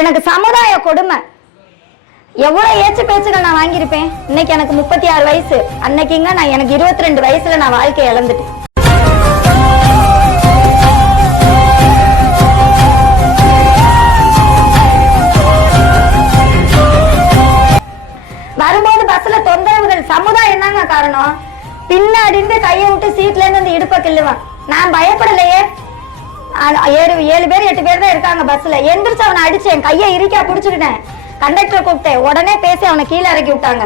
எனக்கு சமுதாய கொடுமை. எவ்வளவு ஏச்சு பேச்சுகள் நான் வாங்கியிருப்பேன்? இன்னைக்கு எனக்கு முப்பத்தி ஆறு வயசு அன்னைக்குங்க நான் எனக்கு இருபத்தி ரெண்டு வயசுல நான் வாழ்க்கையை இழந்துட்டேன். வரும்போது பஸ்ல தொந்தரவுகள். சமுதாயம் தாங்க காரணம்? பின்னாடி இருந்து கையை விட்டு சீட்ல இருந்து இடுப்ப கிள்ளுவான். நான் பயப்படலையே. ஏழு ஏழு பேர் எட்டு பேர் தான் இருக்காங்க பஸ்ல எந்திரிச்சு அவனை அடிச்சு என் கையை இறுக்கியா புடிச்சுக்கிட்டேன். கண்டக்டர் கூப்பிட்டேன். உடனே பேசி அவனை கீழே இறக்கி விட்டாங்க.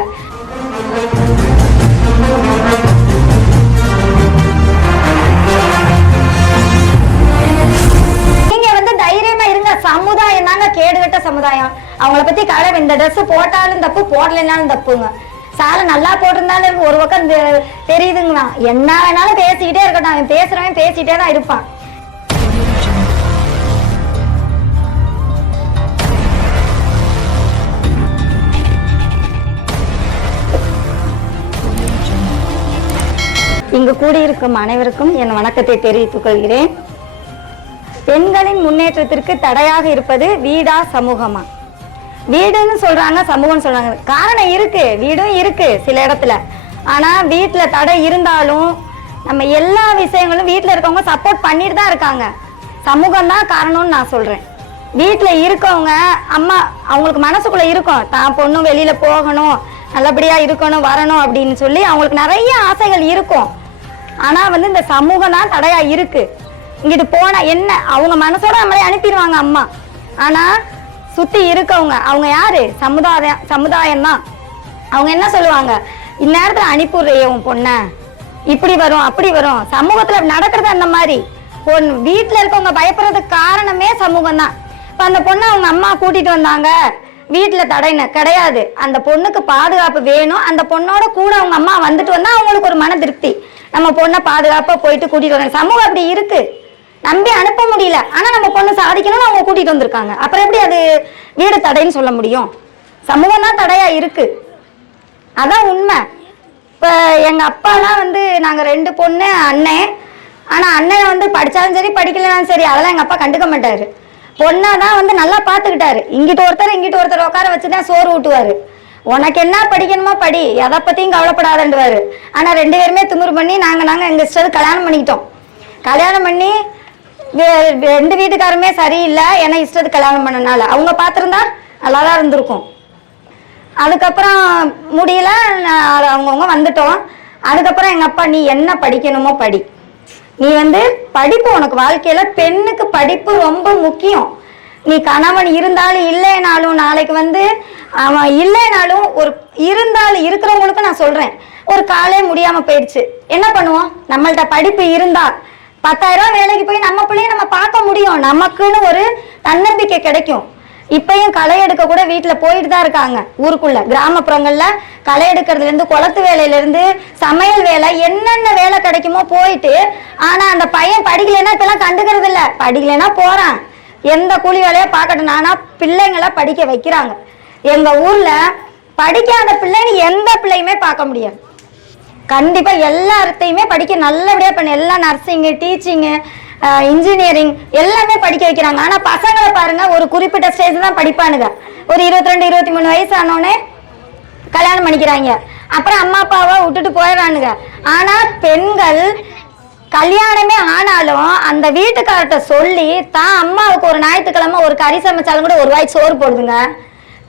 நீங்க வந்து தைரியமா இருங்க. சமுதாயம் தாங்க கேடுகட்ட சமுதாயம். அவங்கள பத்தி கடை இந்த ட்ரெஸ் போட்டாலும் தப்பு போடலைனாலும் தப்புங்க. சாலை நல்லா போட்டிருந்தாலும் ஒரு பக்கம் இந்த- தெரியுதுங்கண்ணா என்ன வேணாலும் பேசிக்கிட்டே இருக்கட்டும். அவன் பேசுறவன் பேசிட்டே தான் இருப்பான். இங்கு கூடியிருக்கும் அனைவருக்கும் என் வணக்கத்தை தெரிவித்துக் கொள்கிறேன். பெண்களின் முன்னேற்றத்திற்கு தடையாக இருப்பது வீடா சமூகமா? வீடுன்னு சொல்றாங்க சமூகம்னு சொல்றாங்க. காரணம் இருக்கு வீடும் இருக்கு சில இடத்துல. ஆனா வீட்டுல தடை இருந்தாலும் நம்ம எல்லா விஷயங்களும் வீட்டுல இருக்கவங்க சப்போர்ட் பண்ணிட்டு தான் இருக்காங்க. சமூகம் தான் காரணம்னு நான் சொல்றேன். வீட்டுல இருக்கவங்க அம்மா அவங்களுக்கு மனசுக்குள்ள இருக்கும். தான் பொண்ணும் வெளியில போகணும் நல்லபடியா இருக்கணும் வரணும் அப்படின்னு சொல்லி அவங்களுக்கு நிறைய ஆசைகள் இருக்கும். ஆனா வந்து இந்த சமூகம் தான் தடையா இருக்கு. இங்கிட்டு போனா என்ன? அவங்க மனசோட நம்மளே அனுப்பிடுவாங்க அம்மா. ஆனா சுத்தி இருக்கவங்க அவங்க யாரு? சமுதாயம் சமுதாயம் தான் அவங்க என்ன சொல்லுவாங்க? இந்நேரத்துல அனுப்பிடுறையே உன் பொண்ண. இப்படி வரும் அப்படி வரும். சமூகத்துல நடக்கிறது அந்த மாதிரி. பொன் வீட்டுல இருக்கவங்க பயப்படுறதுக்கு காரணமே சமூகம் தான் இப்ப அந்த பொண்ணை அவங்க அம்மா கூட்டிட்டு வந்தாங்க. வீட்டில் தடைன்னு கிடையாது. அந்த பொண்ணுக்கு பாதுகாப்பு வேணும். அந்த பொண்ணோட கூட அவங்க அம்மா வந்துட்டு வந்தால் அவங்களுக்கு ஒரு மன திருப்தி. நம்ம பொண்ணை பாதுகாப்பாக போயிட்டு கூட்டிகிட்டு வந்தாங்க சமூகம் அப்படி இருக்கு. நம்பி அனுப்ப முடியல. ஆனால் நம்ம பொண்ணு சாதிக்கணும்னு அவங்க கூட்டிகிட்டு வந்திருக்காங்க. அப்புறம் எப்படி அது வீடு தடைன்னு சொல்ல முடியும்? சமூகம் தான் தடையாக இருக்கு. அதான் உண்மை. இப்போ எங்கள் அப்பாலாம் வந்து நாங்கள் ரெண்டு பொண்ணு அண்ணன் ஆனால் அண்ணன் வந்து படித்தாலும் சரி படிக்கலனாலும் சரி அதெல்லாம் எங்கள் அப்பா கண்டுக்க மாட்டார். பொண்ணாதான் வந்து நல்லா பாத்துக்கிட்டாரு. இங்கிட்டு ஒருத்தர் இங்கிட்டு ஒருத்தர் உட்கார வச்சுதான் சோறு ஊட்டுவார். உனக்கு என்ன படிக்கணுமோ படி எதை பற்றியும் கவலைப்படாதன்டுவார் ஆனால் ரெண்டு பேருமே திமிரு பண்ணி நாங்கள் நாங்கள் எங்கள் இஷ்டத்துக்கு கல்யாணம் பண்ணிக்கிட்டோம். கல்யாணம் பண்ணி ரெண்டு வீட்டுக்காருமே சரியில்லை ஏன்னா இஷ்டத்துக்கு கல்யாணம் பண்ணனால. அவங்க பார்த்துருந்தா நல்லா தான் இருந்திருக்கும். அதுக்கப்புறம் முடியல அவங்கவுங்க வந்துட்டோம். அதுக்கப்புறம் எங்கள் அப்பா நீ என்ன படிக்கணுமோ படி. நீ வந்து படிப்பு உனக்கு வாழ்க்கையில பெண்ணுக்கு படிப்பு ரொம்ப முக்கியம். நீ கணவன் இருந்தாலும் இல்லைனாலும் நாளைக்கு வந்து அவன் இல்லைனாலும் ஒரு இருந்தாலும் இருக்கிறவங்களுக்கு நான் சொல்றேன். ஒரு காலே முடியாம போயிடுச்சு. என்ன பண்ணுவோம்? நம்மள்ட்ட படிப்பு இருந்தா பத்தாயிரம் ரூபாய் வேலைக்கு போய் நம்ம பிள்ளைய நம்ம பார்க்க முடியும். நமக்குன்னு ஒரு தன்னம்பிக்கை கிடைக்கும். இப்பயும் களை எடுக்க கூட வீட்டுல போயிட்டு தான் இருக்காங்க. ஊருக்குள்ள கிராமப்புறங்கள்ல களை எடுக்கிறதுல இருந்து குளத்து வேலையில இருந்து சமையல் வேலை என்னென்ன வேலை கிடைக்குமோ போயிட்டு ஆனா அந்த பையன் படிக்கலைன்னா இப்பெல்லாம் கண்டுக்கிறது இல்ல. படிக்கலைன்னா போறான். எந்த கூலி வேலையோ பார்க்கட்டும். ஆனா பிள்ளைங்களை படிக்க வைக்கிறாங்க. எங்க ஊர்ல படிக்காத பிள்ளைன்னு எந்த பிள்ளையுமே பார்க்க முடியாது. கண்டிப்பா எல்லாத்தையுமே படிக்க நல்லபடியா பண்ண. எல்லா நர்சிங்கு டீச்சிங்கு இன்ஜினியரிங் எல்லாமே படிக்க வைக்கிறாங்க. ஆனா பசங்களை பாருங்க ஒரு குறிப்பிட்ட ஸ்டேஜ் தான் படிப்பானுங்க. ஒரு இருபத்தி ரெண்டு இருபத்தி மூணு வயசு ஆனோடனே கல்யாணம் பண்ணிக்கிறாங்க. அப்புறம் அம்மா அப்பாவை விட்டுட்டு போயிடறானுங்க. ஆனா பெண்கள் கல்யாணமே ஆனாலும் அந்த வீட்டுக்கார்ட்ட சொல்லி தான் அம்மாவுக்கு ஒரு ஞாயிற்றுக்கிழமை ஒரு கறி சமைச்சாலும் கூட ஒரு வாய் சோறு போடுதுங்க.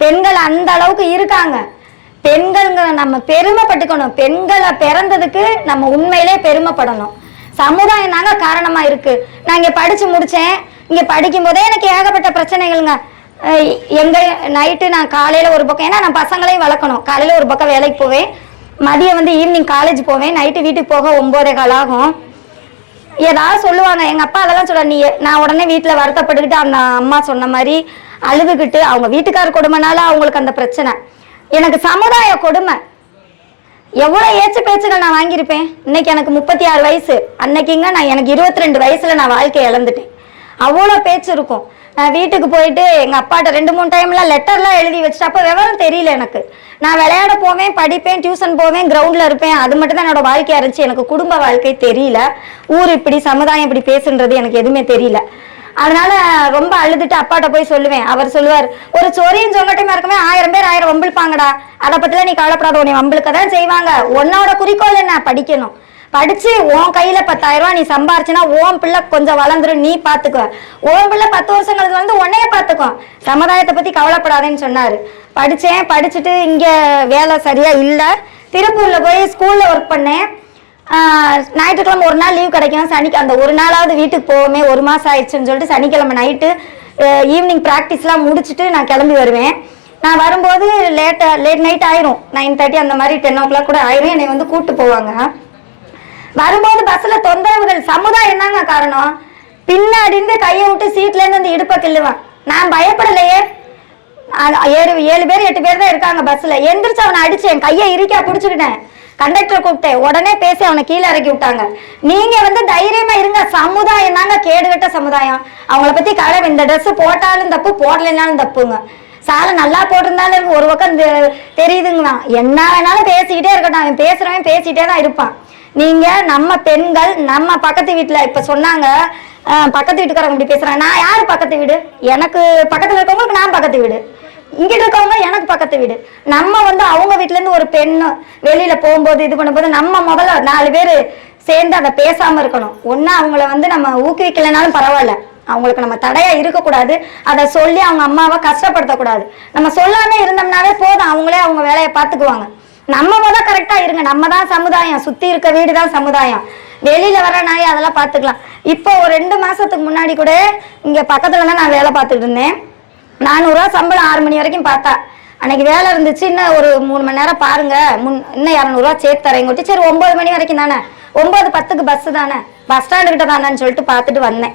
பெண்கள் அந்த அளவுக்கு இருக்காங்க. பெண்கள்ங்கிற நம்ம பெருமைப்பட்டுக்கணும். பெண்களை பிறந்ததுக்கு நம்ம உண்மையிலே பெருமைப்படணும். சமுதாயம் தாங்க காரணமா இருக்கு. நான் இங்க படிச்சு முடிச்சேன். இங்க படிக்கும் போதே எனக்கு ஏகப்பட்ட பிரச்சனைகள்ங்க. எங்க நைட்டு நான் காலையில ஒரு பக்கம் ஏன்னா நான் பசங்களையும் வளர்க்கணும். காலையில ஒரு பக்கம் வேலைக்கு போவேன். மதியம் வந்து ஈவினிங் காலேஜ் போவேன். நைட்டு வீட்டுக்கு போக ஒன்பதே கால் ஆகும். ஏதாவது சொல்லுவாங்க. எங்க அப்பா அதெல்லாம் சொல்ல நீ நான் உடனே வீட்டுல வருத்தப்பட்டுக்கிட்டு அந்த அம்மா சொன்ன மாதிரி அழுதுகிட்டு அவங்க வீட்டுக்கார கொடுமைனால அவங்களுக்கு அந்த பிரச்சனை. எனக்கு சமுதாய கொடுமை. எவ்வளவு ஏச்சு பேச்சுகள் நான் வாங்கியிருப்பேன்? இன்னைக்கு எனக்கு முப்பத்தி ஆறு வயசு. அன்னைக்குங்க நான் எனக்கு இருபத்தி ரெண்டு வயசுல நான் வாழ்க்கையை இழந்துட்டேன். அவ்வளோ பேச்சு இருக்கும். நான் வீட்டுக்கு போயிட்டு எங்க அப்பாட்ட ரெண்டு மூணு டைம்ல லெட்டர்லாம் எழுதி வச்சுட்டு அப்போ விவரம் தெரியல எனக்கு. நான் விளையாட போவேன் படிப்பேன் டியூஷன் போவேன் கிரவுண்ட்ல இருப்பேன். அது மட்டும் தான் என்னோட வாழ்க்கையா இருந்துச்சு எனக்கு குடும்ப வாழ்க்கை தெரியல. ஊர் இப்படி சமுதாயம் இப்படி பேசுன்றது எனக்கு எதுவுமே தெரியல. அதனால ரொம்ப அழுதுட்டு அப்பாட்ட போய் சொல்லுவேன். அவர் சொல்லுவார் ஒரு சொரியும் சொங்கட்டையுமா இருக்குமே ஆயிரம் பேர் ஆயிரம் வம்பிழ்ப்பாங்கடா அதை பத்திலாம் நீ கவலைப்படாத உன்னை வம்பிழுக்க தான் செய்வாங்க. உன்னோட குறிக்கோள் என்ன? படிக்கணும். படிச்சு உன் கையில பத்தாயிரம் ரூபாய் நீ சம்பாரிச்சுனா உன் பிள்ளை கொஞ்சம் வளர்ந்துரும். நீ பாத்துக்கோ. உன் பிள்ளை பத்து வருஷம் கழிச்சு வந்து உன்னையே பாத்துக்கோ சமுதாயத்தை பத்தி கவலைப்படாதேன்னு சொன்னாரு. படிச்சேன் படிச்சுட்டு இங்க வேலை சரியா இல்லை. திருப்பூர்ல போய் ஸ்கூல்ல ஒர்க் பண்ணேன். ஞாயிற்றுக்கிழமை ஒரு நாள் லீவ் கிடைக்கும். சனிக்கு அந்த ஒரு நாளாவது வீட்டுக்கு போவோமே ஒரு மாதம் ஆயிடுச்சுன்னு சொல்லிட்டு சனிக்கிழமை நைட்டு ஈவினிங் ப்ராக்டிஸ்லாம் முடிச்சுட்டு நான் கிளம்பி வருவேன். நான் வரும்போது லேட்டாக லேட் நைட் ஆயிரும். நைன் தேர்ட்டி அந்த மாதிரி டென் ஓ கிளாக் கூட ஆயிரும். என்னை வந்து கூப்பிட்டு போவாங்க. வரும்போது பஸ்ல தொந்தரவுகள். சமுதாயம் என்னங்க காரணம்? பின்னாடி இருந்து கையை விட்டு சீட்ல இருந்து வந்து இடுப்ப கிள்ளுவேன். நான் பயப்படலையே. ஏழு ஏழு பேர் எட்டு பேர் தான் இருக்காங்க பஸ்ல எந்திரிச்சு அவனை அடிச்சேன் கையை இறுக்கியா பிடிச்சிக்கிட்டேன். கண்டக்டர் கூப்பிட்டேன். உடனே பேசி அவனை கீழே இறக்கி விட்டாங்க. நீங்க வந்து தைரியமா இருங்க. சமுதாயம் தாங்க கேடுகட்ட சமுதாயம். அவங்கள பத்தி கடை இந்த ட்ரெஸ் போட்டாலும் தப்பு போடலைனாலும் தப்புங்க. சாலை நல்லா போட்டிருந்தாலும் ஒரு பக்கம் தெ- தெரியுதுங்கண்ணா என்ன வேணாலும் பேசிக்கிட்டே இருக்கட்டும். அவன் பேசுறவன் பேசிட்டே தான் இருப்பான். நீங்க நம்ம பெண்கள் நம்ம பக்கத்து வீட்டுல இப்ப சொன்னாங்க. பக்கத்து வீட்டுக்காரங்க இப்படி பேசுறாங்க. நான் யாரு பக்கத்து வீடு? எனக்கு பக்கத்துல இருக்கவங்களுக்கு நான் பக்கத்து வீடு. இங்கே இருக்கவங்க எனக்கு பக்கத்து வீடு. நம்ம வந்து அவங்க வீட்டிலேருந்து ஒரு பெண் வெளியில் போகும்போது இது பண்ணும்போது நம்ம முதல்ல நாலு பேர் சேர்ந்து அதை பேசாமல் இருக்கணும். ஒன்றா அவங்கள வந்து நம்ம ஊக்குவிக்கலைனாலும் பரவாயில்ல. அவங்களுக்கு நம்ம தடையாக இருக்கக்கூடாது. அதை சொல்லி அவங்க அம்மாவை கஷ்டப்படுத்தக்கூடாது. நம்ம சொல்லாமல் இருந்தோம்னாவே போதும். அவங்களே அவங்க வேலையை பார்த்துக்குவாங்க. நம்ம முதல் கரெக்டாக இருங்க. நம்ம தான் சமுதாயம். சுற்றி இருக்க வீடு தான் சமுதாயம். வெளியில வர நாய் அதெல்லாம் பார்த்துக்கலாம். இப்போ ஒரு ரெண்டு மாசத்துக்கு முன்னாடி கூட இங்கே பக்கத்துல தான் நான் வேலை பார்த்துட்டு இருந்தேன். நானூறுரூவா சம்பளம் ஆறு மணி வரைக்கும் பார்த்தா. அன்னைக்கு வேலை இருந்துச்சு இன்னும் ஒரு மூணு மணி நேரம் பாருங்க முன் இன்னும் இரநூறுவா சேர்த்து தரேன் சரி ஒன்பது மணி வரைக்கும் தானே? ஒன்பது பத்துக்கு பஸ் தானே? பஸ் ஸ்டாண்டு கிட்ட தானேன்னு சொல்லிட்டு பார்த்துட்டு வந்தேன்.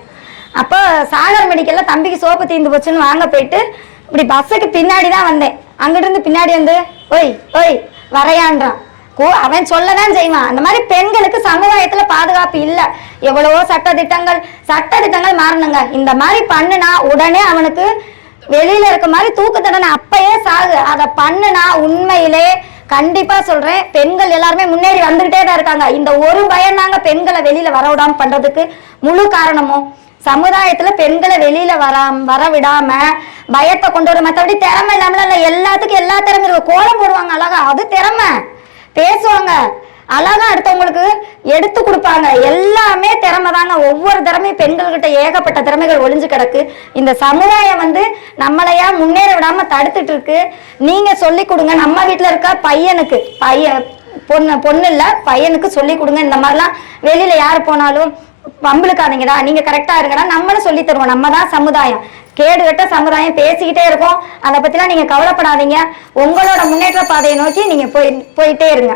அப்போ சாகர் மெடிக்கல்ல தம்பிக்கு சோப்பு தீந்து போச்சுன்னு வாங்க போயிட்டு இப்படி பஸ்ஸுக்கு பின்னாடி தான் வந்தேன். அங்கிட்டிருந்து பின்னாடி வந்து ஓய் ஓய் வரையான்றான். கோ அவன் சொல்லதான் செய்வான். அந்த மாதிரி பெண்களுக்கு சமுதாயத்துல பாதுகாப்பு இல்ல. எவ்வளவோ சட்ட திட்டங்கள் சட்ட திட்டங்கள் மாறணுங்க. இந்த மாதிரி பண்ணுனா உடனே அவனுக்கு வெளியில இருக்க மாதிரி தூக்கு தண்டனை அப்பயே சாகு. அதை பண்ணுனா உண்மையிலே கண்டிப்பா சொல்றேன். பெண்கள் எல்லாருமே முன்னேறி வந்துகிட்டே தான் இருக்காங்க. இந்த ஒரு பயம் தாங்க பெண்களை வெளியில வர விடாம பண்றதுக்கு முழு காரணமும். சமுதாயத்துல பெண்களை வெளியில வராம வர விடாம பயத்தை கொண்டு வர மற்றபடி திறமை இல்லாமல எல்லாத்துக்கும் எல்லா திறமையும் கோலம் போடுவாங்க அழகா. அது திறமை. பேசுவாங்க. அழகா அடுத்தவங்களுக்கு எடுத்து கொடுப்பாங்க. எல்லாமே திறமை தாங்க. ஒவ்வொரு திறமையும் பெண்கள்கிட்ட ஏகப்பட்ட திறமைகள் ஒளிஞ்சு கிடக்கு. இந்த சமுதாயம் வந்து நம்மளையா முன்னேற விடாம தடுத்துட்டு இருக்கு. நீங்க சொல்லி கொடுங்க. நம்ம வீட்டுல இருக்க பையனுக்கு பையன் பொண்ணு பொண்ணு இல்ல பையனுக்கு சொல்லி கொடுங்க. இந்த மாதிரிலாம் வெளியில யார் போனாலும் பம்பளுக்காதீங்கடா நீங்க கரெக்டா இருக்கடா நம்மளும் சொல்லி தருவோம். நம்ம தான் சமுதாயம். கேடு கட்ட சமுதாயம் பேசிக்கிட்டே இருக்கோம். அதை பத்திலாம் நீங்க கவலைப்படாதீங்க. உங்களோட முன்னேற்ற பாதையை நோக்கி நீங்க போய் போயிட்டே இருங்க.